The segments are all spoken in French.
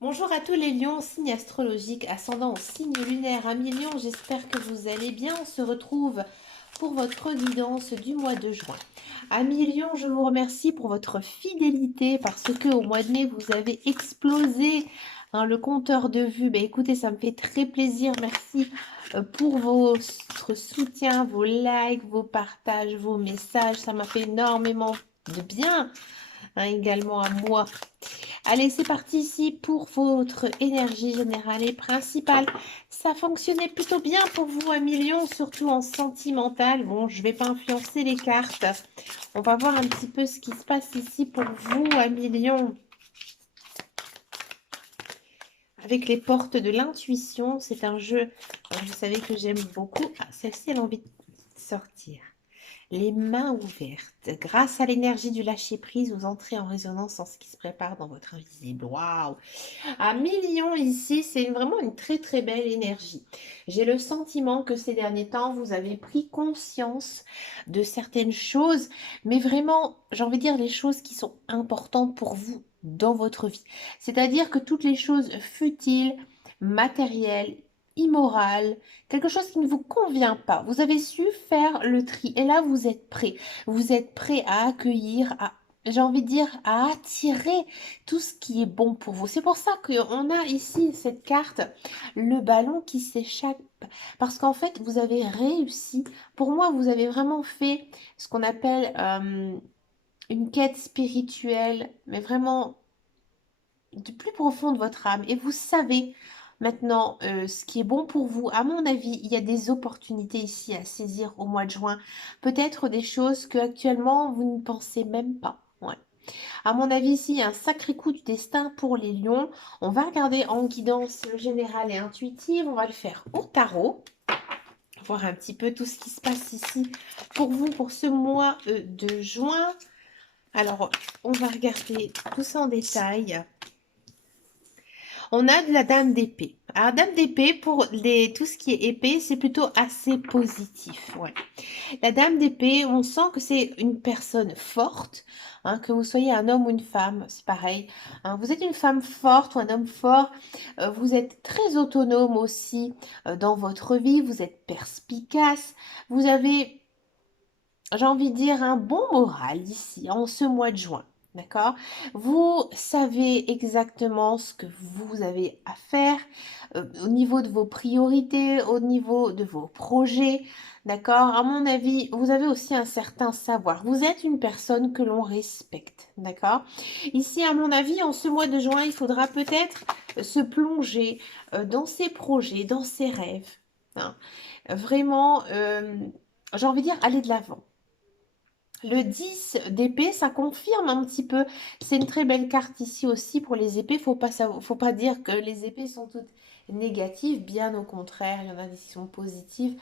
Bonjour à tous les lions, signe astrologique, ascendant au signe lunaire, amis lions, j'espère que vous allez bien. On se retrouve pour votre guidance du mois de juin. Amis lions, je vous remercie pour votre fidélité parce que au mois de mai, vous avez explosé le compteur de vues. Ben, écoutez, ça me fait très plaisir. Merci pour votre soutien, vos likes, vos partages, vos messages. Ça m'a fait énormément de bien, également à moi. Allez, c'est parti ici pour votre énergie générale et principale. Ça fonctionnait plutôt bien pour vous, un million, surtout en sentimental. Bon, je ne vais pas influencer les cartes. On va voir un petit peu ce qui se passe ici pour vous, un million. Avec les portes de l'intuition, c'est un jeu, vous savez que j'aime beaucoup. Ah, celle-ci, elle a envie de sortir. Les mains ouvertes. Grâce à l'énergie du lâcher-prise, vous entrez en résonance en ce qui se prépare dans votre invisible. Waouh! Un million ici, c'est vraiment une très très belle énergie. J'ai le sentiment que ces derniers temps, vous avez pris conscience de certaines choses, mais vraiment, j'ai envie de dire les choses qui sont importantes pour vous dans votre vie. C'est-à-dire que toutes les choses futiles, matérielles, immorales, quelque chose qui ne vous convient pas, vous avez su faire le tri et là vous êtes prêt. Vous êtes prêt à accueillir, à j'ai envie de dire, à attirer tout ce qui est bon pour vous. C'est pour ça qu'on a ici cette carte, le ballon qui s'échappe. Parce qu'en fait, vous avez réussi. Pour moi, vous avez vraiment fait ce qu'on appelle une quête spirituelle, mais vraiment du plus profond de votre âme. Et vous savez maintenant ce qui est bon pour vous. À mon avis, il y a des opportunités ici à saisir au mois de juin. Peut-être des choses que actuellement vous ne pensez même pas. Ouais. À mon avis, ici, il y a un sacré coup du destin pour les lions. On va regarder en guidance générale et intuitive. On va le faire au tarot. Voir un petit peu tout ce qui se passe ici pour vous, pour ce mois de juin. Alors, on va regarder tout ça en détail. On a de la dame d'épée. Alors, dame d'épée, pour tout ce qui est épée, c'est plutôt assez positif. Ouais. La dame d'épée, on sent que c'est une personne forte, que vous soyez un homme ou une femme, c'est pareil. Vous êtes une femme forte ou un homme fort, vous êtes très autonome aussi dans votre vie, vous êtes perspicace, vous avez, j'ai envie de dire, un bon moral ici, en ce mois de juin. D'accord? Vous savez exactement ce que vous avez à faire au niveau de vos priorités, au niveau de vos projets. D'accord? À mon avis, vous avez aussi un certain savoir. Vous êtes une personne que l'on respecte. D'accord? Ici, à mon avis, en ce mois de juin, il faudra peut-être se plonger dans ses projets, dans ses rêves. Hein. Vraiment, j'ai envie de dire, aller de l'avant. Le 10 d'épée, ça confirme un petit peu. C'est une très belle carte ici aussi pour les épées. Faut pas dire que les épées sont toutes négatives. Bien au contraire, il y en a des qui sont positives.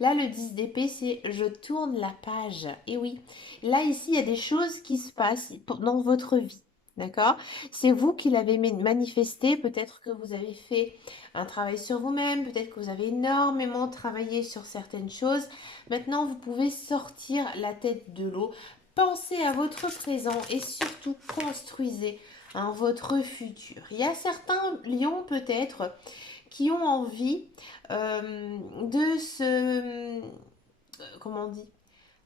Là, le 10 d'épée, c'est je tourne la page. Et oui, là, ici, il y a des choses qui se passent dans votre vie. D'accord? C'est vous qui l'avez manifesté. Peut-être que vous avez fait un travail sur vous-même. Peut-être que vous avez énormément travaillé sur certaines choses. Maintenant, vous pouvez sortir la tête de l'eau. Pensez à votre présent et surtout construisez votre futur. Il y a certains lions peut-être qui ont envie de se... comment on dit?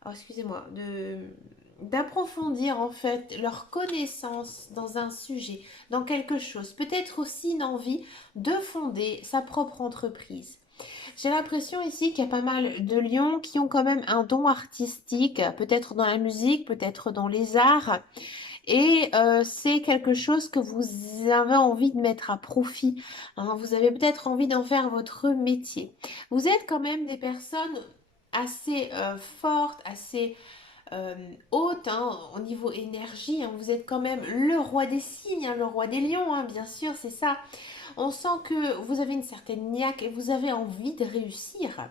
Oh, excusez-moi, d'approfondir en fait leur connaissance dans un sujet, dans quelque chose. Peut-être aussi une envie de fonder sa propre entreprise. J'ai l'impression ici qu'il y a pas mal de lions qui ont quand même un don artistique, peut-être dans la musique, peut-être dans les arts. Et c'est quelque chose que vous avez envie de mettre à profit. Vous avez peut-être envie d'en faire votre métier. Vous êtes quand même des personnes assez fortes, assez hautes au niveau énergie. Vous êtes quand même le roi des signes, le roi des lions, bien sûr, c'est ça. On sent que vous avez une certaine niaque et vous avez envie de réussir.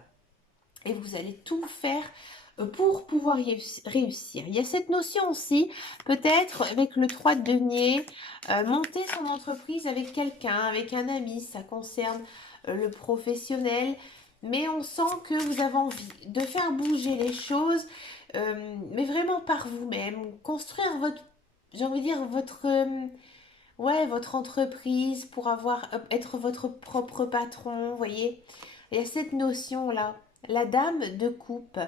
Et vous allez tout faire pour pouvoir réussir. Il y a cette notion aussi, peut-être avec le 3 de denier, monter son entreprise avec quelqu'un, avec un ami, ça concerne le professionnel, mais on sent que vous avez envie de faire bouger les choses, mais vraiment par vous-même, construire votre, j'ai envie de dire, votre Ouais, votre entreprise pour avoir, être votre propre patron, vous voyez. Il y a cette notion-là. La dame de coupe.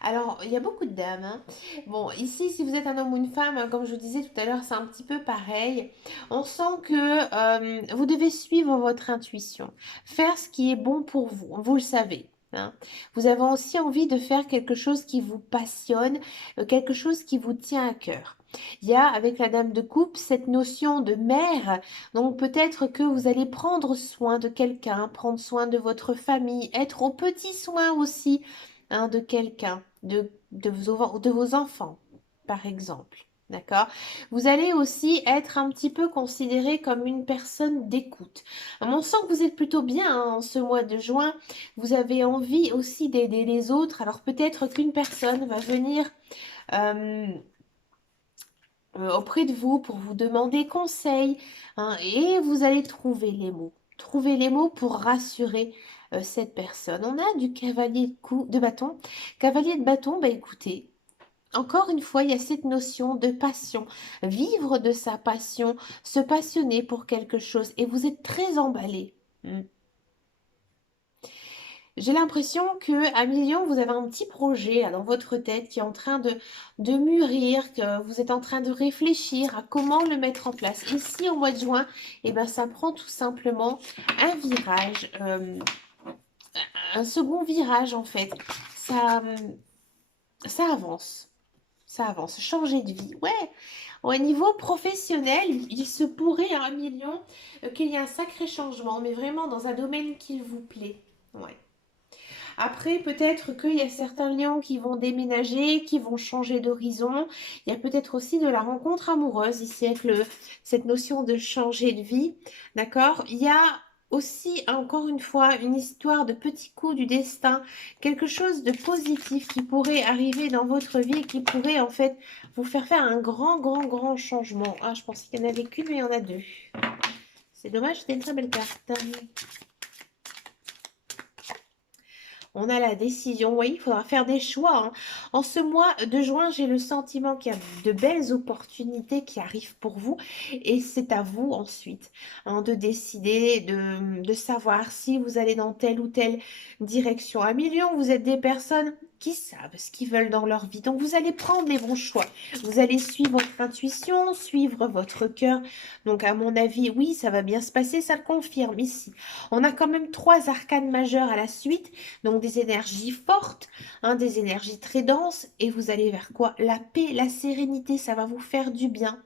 Alors, il y a beaucoup de dames, hein. Bon, ici, si vous êtes un homme ou une femme, hein, comme je vous disais tout à l'heure, c'est un petit peu pareil. On sent que vous devez suivre votre intuition, faire ce qui est bon pour vous. Vous le savez, hein. Vous avez aussi envie de faire quelque chose qui vous passionne, quelque chose qui vous tient à cœur. Il y a avec la dame de coupe cette notion de mère, donc peut-être que vous allez prendre soin de quelqu'un, prendre soin de votre famille, être aux petits soins aussi, hein, de quelqu'un, de vos enfants, par exemple. D'accord? Vous allez aussi être un petit peu considéré comme une personne d'écoute. On sent que vous êtes plutôt bien, hein, en ce mois de juin. Vous avez envie aussi d'aider les autres. Alors peut-être qu'une personne va venir euh, auprès de vous pour vous demander conseil, hein, et vous allez trouver les mots. Trouver les mots pour rassurer cette personne. On a du cavalier de bâton. Cavalier de bâton, bah écoutez, encore une fois, il y a cette notion de passion. Vivre de sa passion, se passionner pour quelque chose. Et vous êtes très emballé. Mm. J'ai l'impression que à Million, vous avez un petit projet là, dans votre tête qui est en train de mûrir, que vous êtes en train de réfléchir à comment le mettre en place. Ici, au mois de juin, eh ben, ça prend tout simplement un virage, un second virage en fait. Ça, ça avance. Ça avance. Changer de vie. Ouais. Au niveau professionnel, il se pourrait à Million qu'il y ait un sacré changement, mais vraiment dans un domaine qui vous plaît. Ouais. Après, peut-être qu'il y a certains lions qui vont déménager, qui vont changer d'horizon. Il y a peut-être aussi de la rencontre amoureuse ici avec cette notion de changer de vie. D'accord? Il y a aussi, encore une fois, une histoire de petits coups du destin, quelque chose de positif qui pourrait arriver dans votre vie et qui pourrait en fait vous faire un grand, grand, grand changement. Ah, je pensais qu'il n'y en avait qu'une, mais il y en a deux. C'est dommage, c'était une très belle carte. On a la décision. Oui, il faudra faire des choix, hein. En ce mois de juin, j'ai le sentiment qu'il y a de belles opportunités qui arrivent pour vous. Et c'est à vous ensuite, hein, de décider, de savoir si vous allez dans telle ou telle direction. À Million, vous êtes des personnes qui savent ce qu'ils veulent dans leur vie. Donc, vous allez prendre les bons choix. Vous allez suivre votre intuition, suivre votre cœur. Donc, à mon avis, oui, ça va bien se passer. Ça le confirme ici. On a quand même trois arcanes majeures à la suite. Donc des énergies fortes, hein, des énergies très denses, et vous allez vers quoi? La paix, la sérénité, ça va vous faire du bien.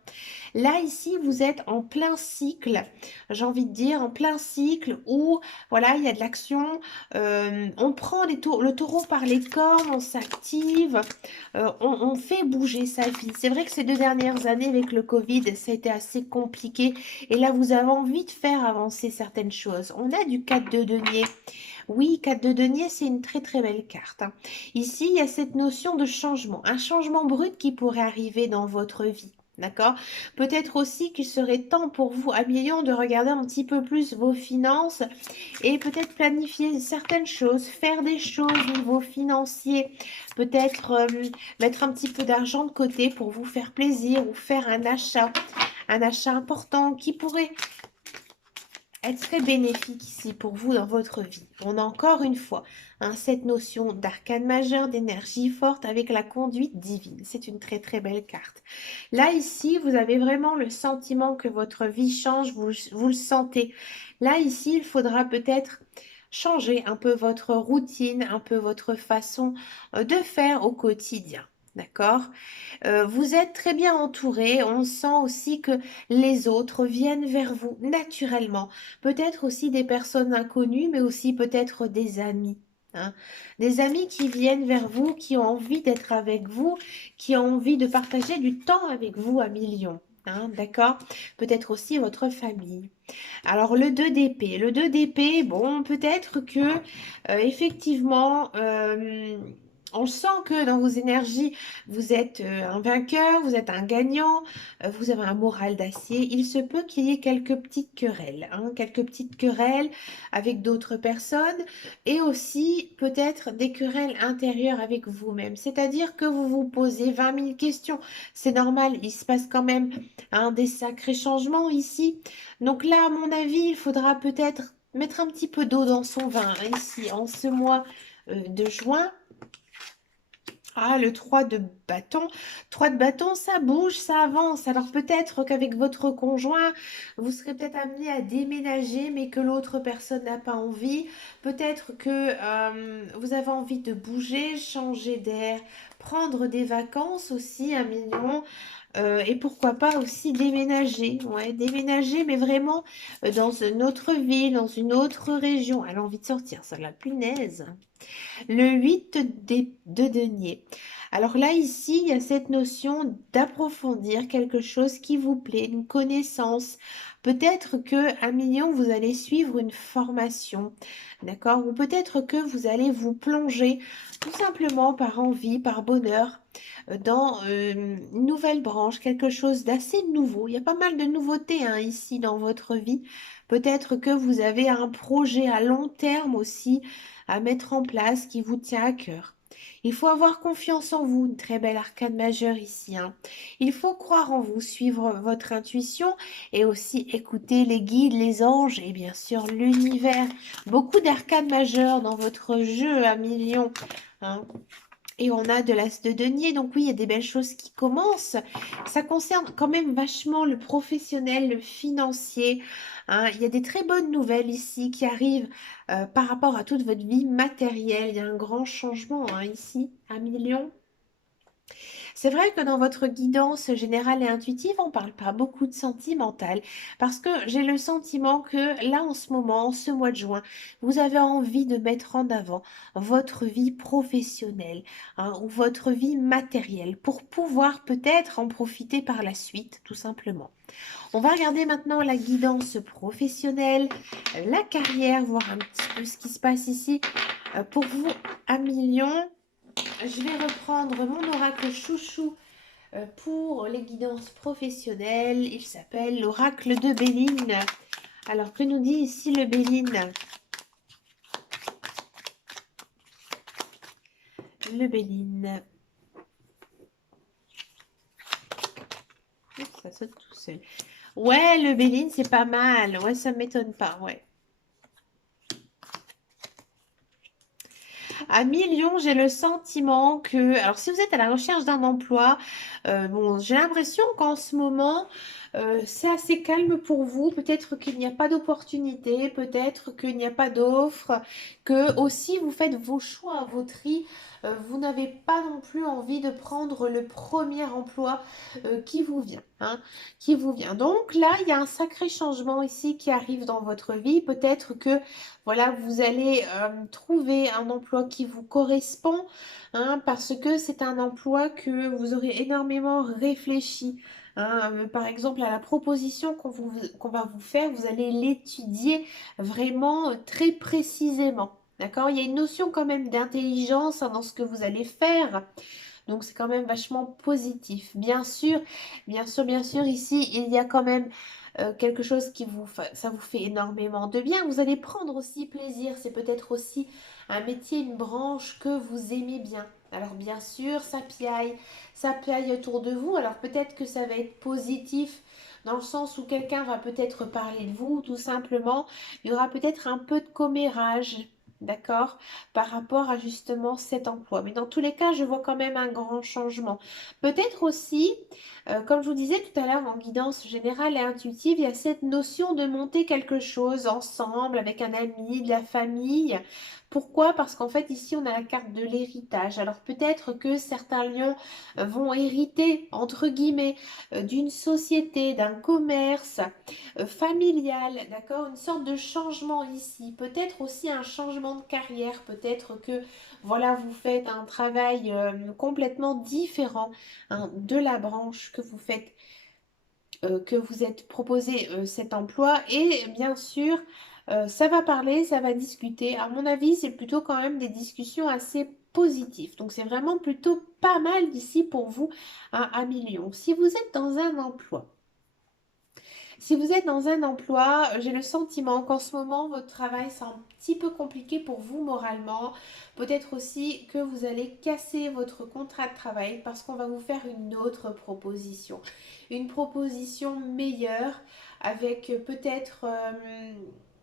Là, ici, vous êtes en plein cycle, j'ai envie de dire, en plein cycle où, voilà, il y a de l'action, on prend le taureau par les cornes, on s'active, on fait bouger sa vie. C'est vrai que ces 2 dernières années avec le Covid, ça a été assez compliqué, et là, vous avez envie de faire avancer certaines choses. On a du 4 de denier. Oui, 4 de denier, c'est une très très belle carte, hein. Ici, il y a cette notion de changement, un changement brut qui pourrait arriver dans votre vie. D'accord? Peut-être aussi qu'il serait temps pour vous, à Million, de regarder un petit peu plus vos finances et peut-être planifier certaines choses, faire des choses au niveau financier, peut-être mettre un petit peu d'argent de côté pour vous faire plaisir ou faire un achat important qui pourrait être très bénéfique ici pour vous dans votre vie. On a encore une fois, hein, cette notion d'arcane majeur, d'énergie forte avec la conduite divine. C'est une très très belle carte. Là ici, vous avez vraiment le sentiment que votre vie change, vous le sentez. Là ici, il faudra peut-être changer un peu votre routine, un peu votre façon de faire au quotidien. D'accord? Vous êtes très bien entouré. On sent aussi que les autres viennent vers vous naturellement. Peut-être aussi des personnes inconnues, mais aussi peut-être des amis, hein. Des amis qui viennent vers vous, qui ont envie d'être avec vous, qui ont envie de partager du temps avec vous à millions. Hein, d'accord? Peut-être aussi votre famille. Alors le 2 d'épée. Le 2 d'épée, bon, peut-être que effectivement, On sent que dans vos énergies, vous êtes un vainqueur, vous êtes un gagnant, vous avez un moral d'acier. Il se peut qu'il y ait quelques petites querelles, hein, quelques petites querelles avec d'autres personnes et aussi peut-être des querelles intérieures avec vous-même. C'est-à-dire que vous vous posez 20 000 questions. C'est normal, il se passe quand même des sacrés changements ici. Donc là, à mon avis, il faudra peut-être mettre un petit peu d'eau dans son vin, hein, ici, en ce mois de juin. Ah, le 3 de bâton. 3 de bâton, ça bouge, ça avance. Alors peut-être qu'avec votre conjoint, vous serez peut-être amené à déménager, mais que l'autre personne n'a pas envie. Peut-être que vous avez envie de bouger, changer d'air, prendre des vacances aussi, 1 million. Et pourquoi pas aussi déménager, ouais, déménager, mais vraiment dans une autre ville, dans une autre région. Elle a envie de sortir, ça, la punaise. Le 8 de denier. Alors là, ici, il y a cette notion d'approfondir quelque chose qui vous plaît, une connaissance. Peut-être que 1 million, vous allez suivre une formation, d'accord? Ou peut-être que vous allez vous plonger tout simplement par envie, par bonheur, dans une nouvelle branche, quelque chose d'assez nouveau. Il y a pas mal de nouveautés hein, ici dans votre vie. Peut-être que vous avez un projet à long terme aussi à mettre en place qui vous tient à cœur. Il faut avoir confiance en vous, une très belle arcane majeure ici, hein. Il faut croire en vous, suivre votre intuition et aussi écouter les guides, les anges et bien sûr l'univers. Beaucoup d'arcanes majeures dans votre jeu à millions, hein. Et on a de l'as de denier, donc oui, il y a des belles choses qui commencent. Ça concerne quand même vachement le professionnel, le financier, hein. Il y a des très bonnes nouvelles ici qui arrivent par rapport à toute votre vie matérielle. Il y a un grand changement hein, ici, 1 million. C'est vrai que dans votre guidance générale et intuitive, on ne parle pas beaucoup de sentimental parce que j'ai le sentiment que là, en ce moment, ce mois de juin, vous avez envie de mettre en avant votre vie professionnelle hein, ou votre vie matérielle pour pouvoir peut-être en profiter par la suite, tout simplement. On va regarder maintenant la guidance professionnelle, la carrière, voir un petit peu ce qui se passe ici pour vous, 1 million. Je vais reprendre mon oracle chouchou pour les guidances professionnelles. Il s'appelle l'oracle de Béline. Alors, que nous dit ici le Béline? Le Béline. Ça saute tout seul. Ouais, le Béline, c'est pas mal. Ouais, ça m'étonne pas, ouais. À millions, j'ai le sentiment que, alors si vous êtes à la recherche d'un emploi, bon, j'ai l'impression qu'en ce moment, c'est assez calme pour vous. Peut-être qu'il n'y a pas d'opportunité, peut-être qu'il n'y a pas d'offre, que aussi vous faites vos choix, vos tris. Vous n'avez pas non plus envie de prendre le premier emploi qui vous vient, hein, qui vous vient. Donc là, il y a un sacré changement ici qui arrive dans votre vie. Peut-être que voilà, vous allez trouver un emploi qui vous correspond, hein, parce que c'est un emploi que vous aurez énormément réfléchi. Hein. Par exemple, à la proposition qu'on va vous faire, vous allez l'étudier vraiment très précisément. D'accord? Il y a une notion quand même d'intelligence hein, dans ce que vous allez faire. Donc c'est quand même vachement positif. Bien sûr, ici, il y a quand même quelque chose ça vous fait énormément de bien. Vous allez prendre aussi plaisir. C'est peut-être aussi un métier, une branche que vous aimez bien. Alors bien sûr, ça piaille autour de vous. Alors peut-être que ça va être positif dans le sens où quelqu'un va peut-être parler de vous, tout simplement. Il y aura peut-être un peu de commérage, d'accord, par rapport à justement cet emploi. Mais dans tous les cas, je vois quand même un grand changement. Peut-être aussi comme je vous disais tout à l'heure en guidance générale et intuitive, il y a cette notion de monter quelque chose ensemble avec un ami, de la famille. Pourquoi? Parce qu'en fait ici on a la carte de l'héritage. Alors peut-être que certains lions vont hériter entre guillemets d'une société, d'un commerce familial, d'accord? Une sorte de changement ici. Peut-être aussi un changement de carrière. Peut-être que voilà vous faites un travail complètement différent hein, de la branche que vous faites, que vous êtes proposé cet emploi. Et bien sûr, ça va parler, ça va discuter. À mon avis, c'est plutôt quand même des discussions assez positif. Donc, c'est vraiment plutôt pas mal ici pour vous, un million. Si vous êtes dans un emploi, si vous êtes dans un emploi, j'ai le sentiment qu'en ce moment, votre travail, c'est un petit peu compliqué pour vous moralement. Peut-être aussi que vous allez casser votre contrat de travail parce qu'on va vous faire une autre proposition. Une proposition meilleure avec peut-être,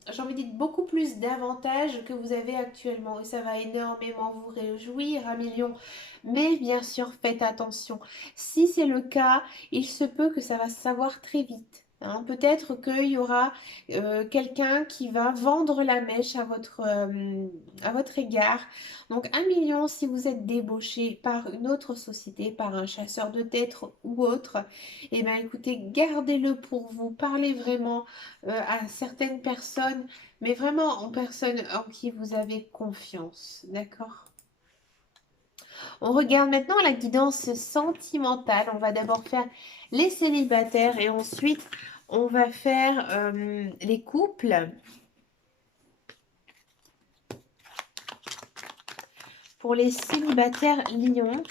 j'ai envie de dire, beaucoup plus d'avantages que vous avez actuellement. Et ça va énormément vous réjouir, un million. Mais bien sûr, faites attention. Si c'est le cas, il se peut que ça va se savoir très vite. Hein. Peut-être qu'il y aura quelqu'un qui va vendre la mèche à votre égard. Donc 1 million si vous êtes débauché par une autre société, par un chasseur de tête ou autre, eh bien écoutez, gardez-le pour vous. Parlez vraiment à certaines personnes, mais vraiment en personnes en qui vous avez confiance. D'accord? On regarde maintenant la guidance sentimentale. On va d'abord faire les célibataires et ensuite on va faire les couples. Pour les célibataires lions,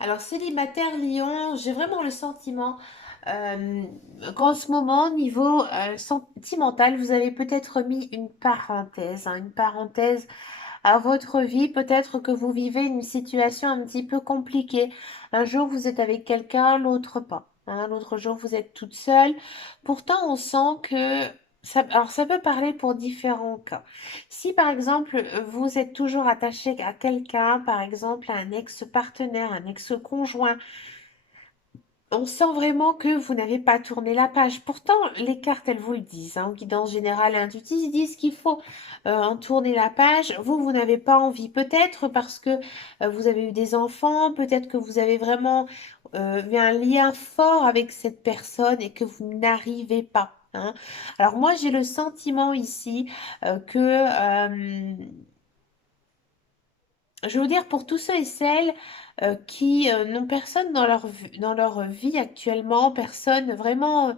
alors, célibataire Lion, j'ai vraiment le sentiment qu'en ce moment, niveau sentimental, vous avez peut-être mis une parenthèse, hein, une parenthèse à votre vie. Peut-être que vous vivez une situation un petit peu compliquée. Un jour, vous êtes avec quelqu'un, l'autre pas. Hein, l'autre jour, vous êtes toute seule. Pourtant, on sent que alors, ça peut parler pour différents cas. Si, par exemple, vous êtes toujours attaché à quelqu'un, par exemple, à un ex-partenaire, un ex-conjoint, on sent vraiment que vous n'avez pas tourné la page. Pourtant, les cartes, elles vous le disent. Hein, en guidance générale et intuitive, ils disent qu'il faut en tourner la page. Vous, vous n'avez pas envie. Peut-être parce que vous avez eu des enfants. Peut-être que vous avez vraiment eu un lien fort avec cette personne et que vous n'arrivez pas. Hein. Alors moi, j'ai le sentiment ici que je veux dire, pour tous ceux et celles qui n'ont personne dans leur vie actuellement, personne vraiment,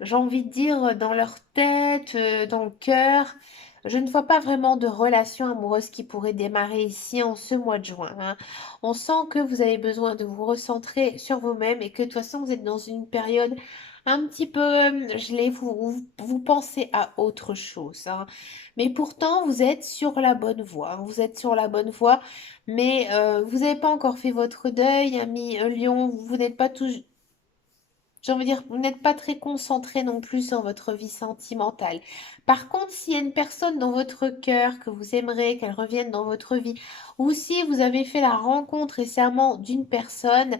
j'ai envie de dire, dans leur tête, dans le cœur, je ne vois pas vraiment de relation amoureuse qui pourrait démarrer ici en ce mois de juin. Hein. On sent que vous avez besoin de vous recentrer sur vous-même et que de toute façon, vous êtes dans une période un petit peu gelée, vous pensez à autre chose. Hein. Mais pourtant, vous êtes sur la bonne voie. Hein. Vous êtes sur la bonne voie, mais vous n'avez pas encore fait votre deuil, ami Lion. Vous n'êtes pas tout, j'ai envie de dire, vous n'êtes pas très concentré non plus sur votre vie sentimentale. Par contre, s'il y a une personne dans votre cœur que vous aimeriez qu'elle revienne dans votre vie, ou si vous avez fait la rencontre récemment d'une personne,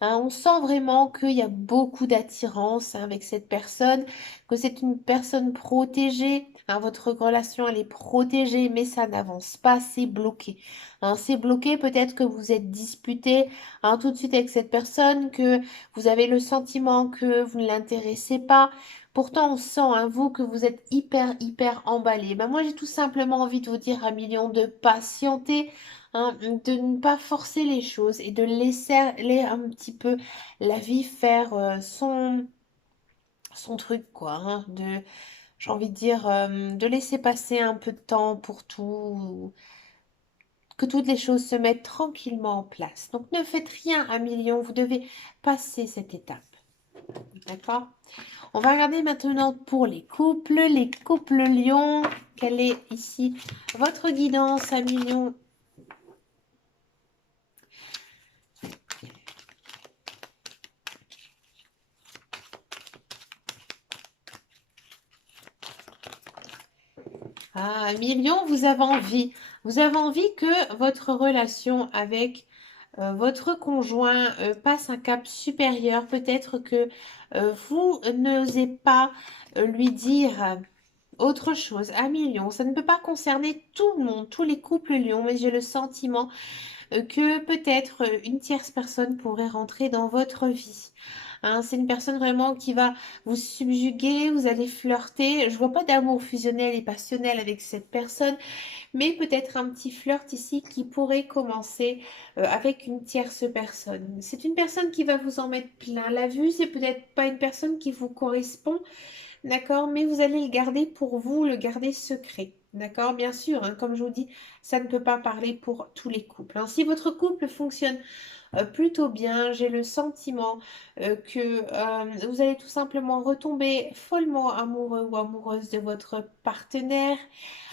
hein, on sent vraiment qu'il y a beaucoup d'attirance hein, avec cette personne, que c'est une personne protégée. Hein, votre relation, elle est protégée, mais ça n'avance pas, c'est bloqué. Hein, c'est bloqué, peut-être que vous êtes disputé hein, tout de suite avec cette personne, que vous avez le sentiment que vous ne l'intéressez pas. Pourtant, on sent, hein, vous, que vous êtes hyper emballé. Ben, moi, j'ai tout simplement envie de vous dire à million de patienter, hein, de ne pas forcer les choses et de laisser aller un petit peu la vie faire son truc, quoi. Hein, j'ai envie de dire, de laisser passer un peu de temps pour tout, que toutes les choses se mettent tranquillement en place. Donc, ne faites rien à million, vous devez passer cette étape. D'accord? On va regarder maintenant pour les couples. Les couples lions. Quelle est ici votre guidance à million? Ah, million, vous avez envie. Vous avez envie que votre relation avec votre conjoint passe un cap supérieur. Peut-être que vous n'osez pas lui dire autre chose. À million, ça ne peut pas concerner tout le monde, tous les couples lions, mais j'ai le sentiment que peut-être une tierce personne pourrait rentrer dans votre vie. hein. C'est une personne vraiment qui va vous subjuguer, vous allez flirter. Je vois pas d'amour fusionnel et passionnel avec cette personne, mais peut-être un petit flirt ici qui pourrait commencer avec une tierce personne. C'est une personne qui va vous en mettre plein la vue, c'est peut-être pas une personne qui vous correspond, d'accord, mais vous allez le garder pour vous, le garder secret. D'accord, bien sûr, hein, comme je vous dis, ça ne peut pas parler pour tous les couples, hein. Si votre couple fonctionne plutôt bien, j'ai le sentiment que vous allez tout simplement retomber follement amoureux ou amoureuse de votre partenaire,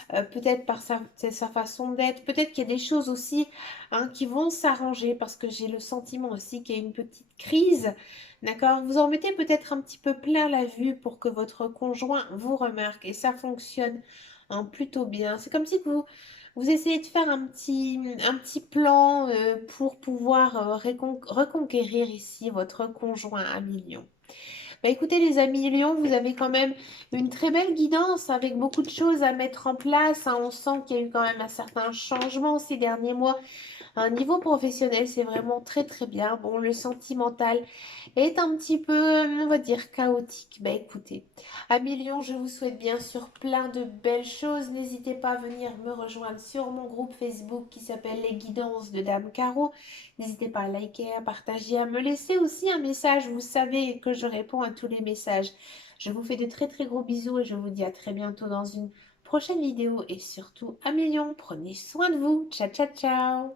peut-être par sa façon d'être, peut-être qu'il y a des choses aussi, hein, qui vont s'arranger parce que j'ai le sentiment aussi qu'il y a une petite crise, d'accord? Vous en mettez peut-être un petit peu plein la vue pour que votre conjoint vous remarque et ça fonctionne, hein, plutôt bien. C'est comme si vous essayez de faire un petit plan pour pouvoir reconquérir ici votre conjoint à millions. Bah écoutez les amis Lyon, vous avez quand même une très belle guidance avec beaucoup de choses à mettre en place, hein. On sent qu'il y a eu quand même un certain changement ces derniers mois. Un niveau professionnel, c'est vraiment très très bien. Bon, le sentimental est un petit peu, on va dire, chaotique. Bah écoutez, amis Lyon, je vous souhaite bien sûr plein de belles choses. N'hésitez pas à venir me rejoindre sur mon groupe Facebook qui s'appelle Les Guidances de Dame Caro. N'hésitez pas à liker, à partager, à me laisser aussi un message. Vous savez que je réponds à tous les messages. Je vous fais de très très gros bisous et je vous dis à très bientôt dans une prochaine vidéo. Et surtout, amis Lyon, prenez soin de vous. Ciao, ciao, ciao.